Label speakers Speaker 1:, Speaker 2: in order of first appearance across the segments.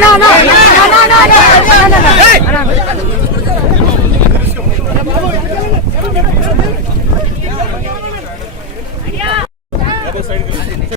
Speaker 1: no, no, no, no, no,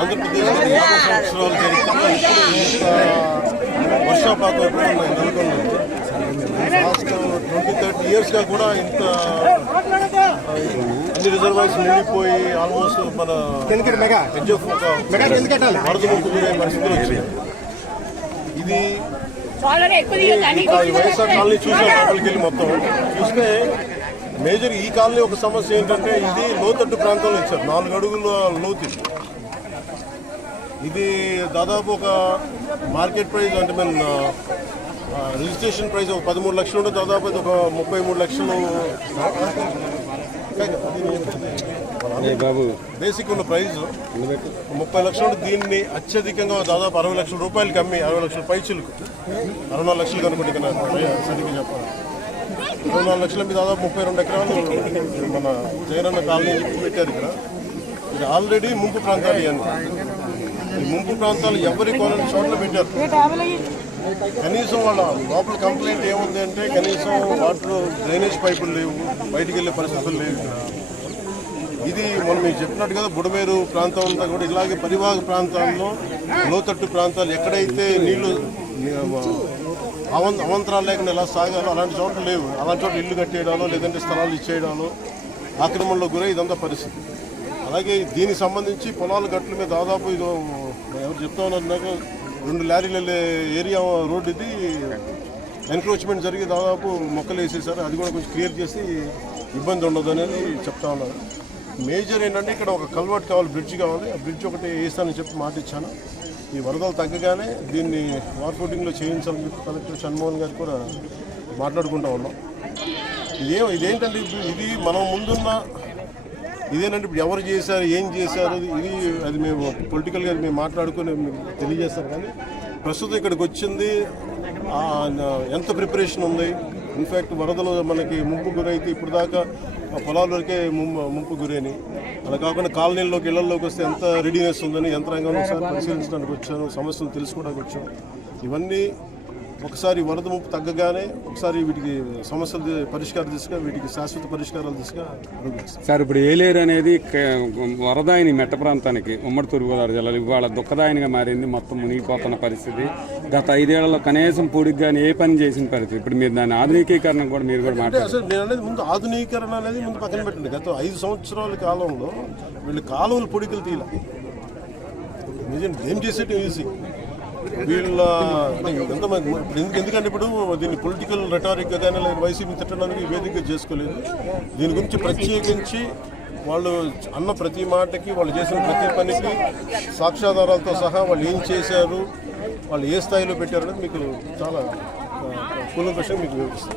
Speaker 2: ఆంధ్రప్రదేశ్లో సంవత్సరాలు జరుగుతున్న వర్షాపాతం కూడా నెలకొని లాస్ట్ ట్వంటీ థర్టీ ఇయర్స్గా కూడా ఇంత అన్ని రిజర్వాయర్స్ నిండిపోయి ఆల్మోస్ట్ మన వరదముక్తి గురే పరిస్థితులు వచ్చింది ఇది వైఎస్ఆర్ కాలనీ చూసాం లోపలికి మొత్తం చూస్తే మేజర్ ఈ కాలనీ ఒక సమస్య ఏంటంటే ఇది లోతట్టు ప్రాంతంలో ఇచ్చారు నాలుగు అడుగుల లోతు ఇది దాదాపు ఒక మార్కెట్ ప్రైస్ అంటే మేము రిజిస్ట్రేషన్ ప్రైస్ ఒక పదమూడు లక్షలు ఉంటే దాదాపు ఇది ఒక ముప్పై మూడు లక్షలు బాబు బేసిక్ ఉన్న ప్రైస్ ముప్పై లక్షలు దీన్ని అత్యధికంగా దాదాపు అరవై లక్షల రూపాయలు కమ్మి అరవై లక్షల పైచులకు అరవై నాలుగు లక్షలు కనుకుంటున్నాను సరిగ్గా చెప్పాలి అరవై నాలుగు లక్షల మీద దాదాపు ముప్పై రెండు ఎకరాలు మన జగనన్న కాలనీ పెట్టారు ఇక్కడ ఇది ఆల్రెడీ ముంపు ప్రాంతాలు ఇవన్నీ ముంపు ప్రాంతాలు ఎవరి కోలని చోట్ల పెట్టారు కనీసం వాళ్ళ లోపల కంప్లైంట్ ఏముంది అంటే కనీసం వాటర్ డ్రైనేజ్ పైపులు లేవు బయటికి వెళ్ళే పరిస్థితులు లేవు ఇది మనం మీకు చెప్పినట్టు కదా బుడమేరు ప్రాంతం అంతా కూడా ఇలాగే పరివాహక ప్రాంతాల్లో లోతట్టు ప్రాంతాలు ఎక్కడైతే నీళ్లు అవంతరాలు లేకుండా ఎలా సాగాలో అలాంటి చోట్ల లేవు అలాంటి చోట్ల ఇల్లు కట్టేయడాలో లేదంటే స్థలాలు ఇచ్చేయడాలో ఆక్రమణలో గురై ఇదంతా పరిస్థితి అలాగే దీనికి సంబంధించి పొలాల గట్ల మీద దాదాపు ఇది ఎవరు చెప్తా ఉన్నారు రెండు లారీలు వెళ్ళే ఏరియా రోడ్ ఇది ఎన్క్రోచ్మెంట్ జరిగి దాదాపు మొక్కలు వేసేసారు అది కూడా కొంచెం క్లియర్ చేసి ఇబ్బంది ఉండదు అనేది చెప్తా ఉన్నారు మేజర్ ఏంటంటే ఇక్కడ ఒక కల్వర్ట్ కావాలి బ్రిడ్జ్ కావాలి ఆ బ్రిడ్జ్ ఒకటి వేస్తానని చెప్పి మాట ఇచ్చాను ఈ వరదలు తగ్గగానే దీన్ని వార్ ఫుటింగ్లో చేయించాలని చెప్పి కలెక్టర్ షణ్మోహన్ గారు కూడా మాట్లాడుకుంటూ ఉన్నాం ఇదే ఇదేంటంటే ఇది మనం ముందున్న ఇదేనంటే ఇప్పుడు ఎవరు చేశారు ఏం చేశారు ఇది అది మేము పొలిటికల్గా మేము మాట్లాడుకొని తెలియజేస్తాం కానీ ప్రస్తుతం ఇక్కడికి వచ్చింది ఎంత ప్రిపరేషన్ ఉంది ఇన్ఫ్యాక్ట్ వరదలు మనకి ముంపు గురైతే ఇప్పుడు దాకా వరకే ముంపు గురైనవి అలా కాకుండా కాలనీల్లోకి ఇళ్లలోకి వస్తే ఎంత రెడీనెస్ ఉందని యంత్రాంగంలో ఒకసారి పరిశీలించడానికి వచ్చాను సమస్యలు తెలుసుకోవడానికి వచ్చాను ఇవన్నీ ఒకసారి వరద ముప్పు తగ్గగానే ఒకసారి వీటికి సమస్యల పరిష్కారం తీసుకుని వీటికి శాశ్వత పరిష్కారాలు తీసుకుని సార్ ఇప్పుడు ఏలేరు అనేది వరదాయిని మెట్ట ప్రాంతానికి ఉమ్మడి తూర్పుగోదావరి జిల్లాలో ఇవాళ దుఃఖదాయనిగా మారింది మొత్తం మునిగిపోతున్న పరిస్థితి గత ఐదేళ్లలో కనీసం పూడికి కానీ ఏ పని చేసిన పరిస్థితి ఇప్పుడు మీరు దాని ఆధునికీకరణ కూడా మీరు కూడా మాట్లాడారు అనేది ముందు ఆధునికీకరణ అనేది ముందు పక్కన పెట్టండి గత ఐదు సంవత్సరాల కాలంలో వీళ్ళు కాలువలు పొడికలు తీయాలి నిజం ఏం చేసేటం ఈజీ వీళ్ళ ఎంతమంది ఎందుకంటే ఇప్పుడు దీన్ని పొలిటికల్ రెటారిక్ కానీ లేదా వైసీపీ తిట్టడానికి వేదిక చేసుకోలేదు దీని గురించి ప్రత్యేకించి వాళ్ళు అన్న ప్రతి మాటకి వాళ్ళు చేసిన ప్రతి పనికి సాక్ష్యాధారాలతో సహా వాళ్ళు ఏం చేశారు వాళ్ళు ఏ స్థాయిలో పెట్టారు అనేది మీకు చాలా కూలంకషంగా మీకు వివరిస్తారు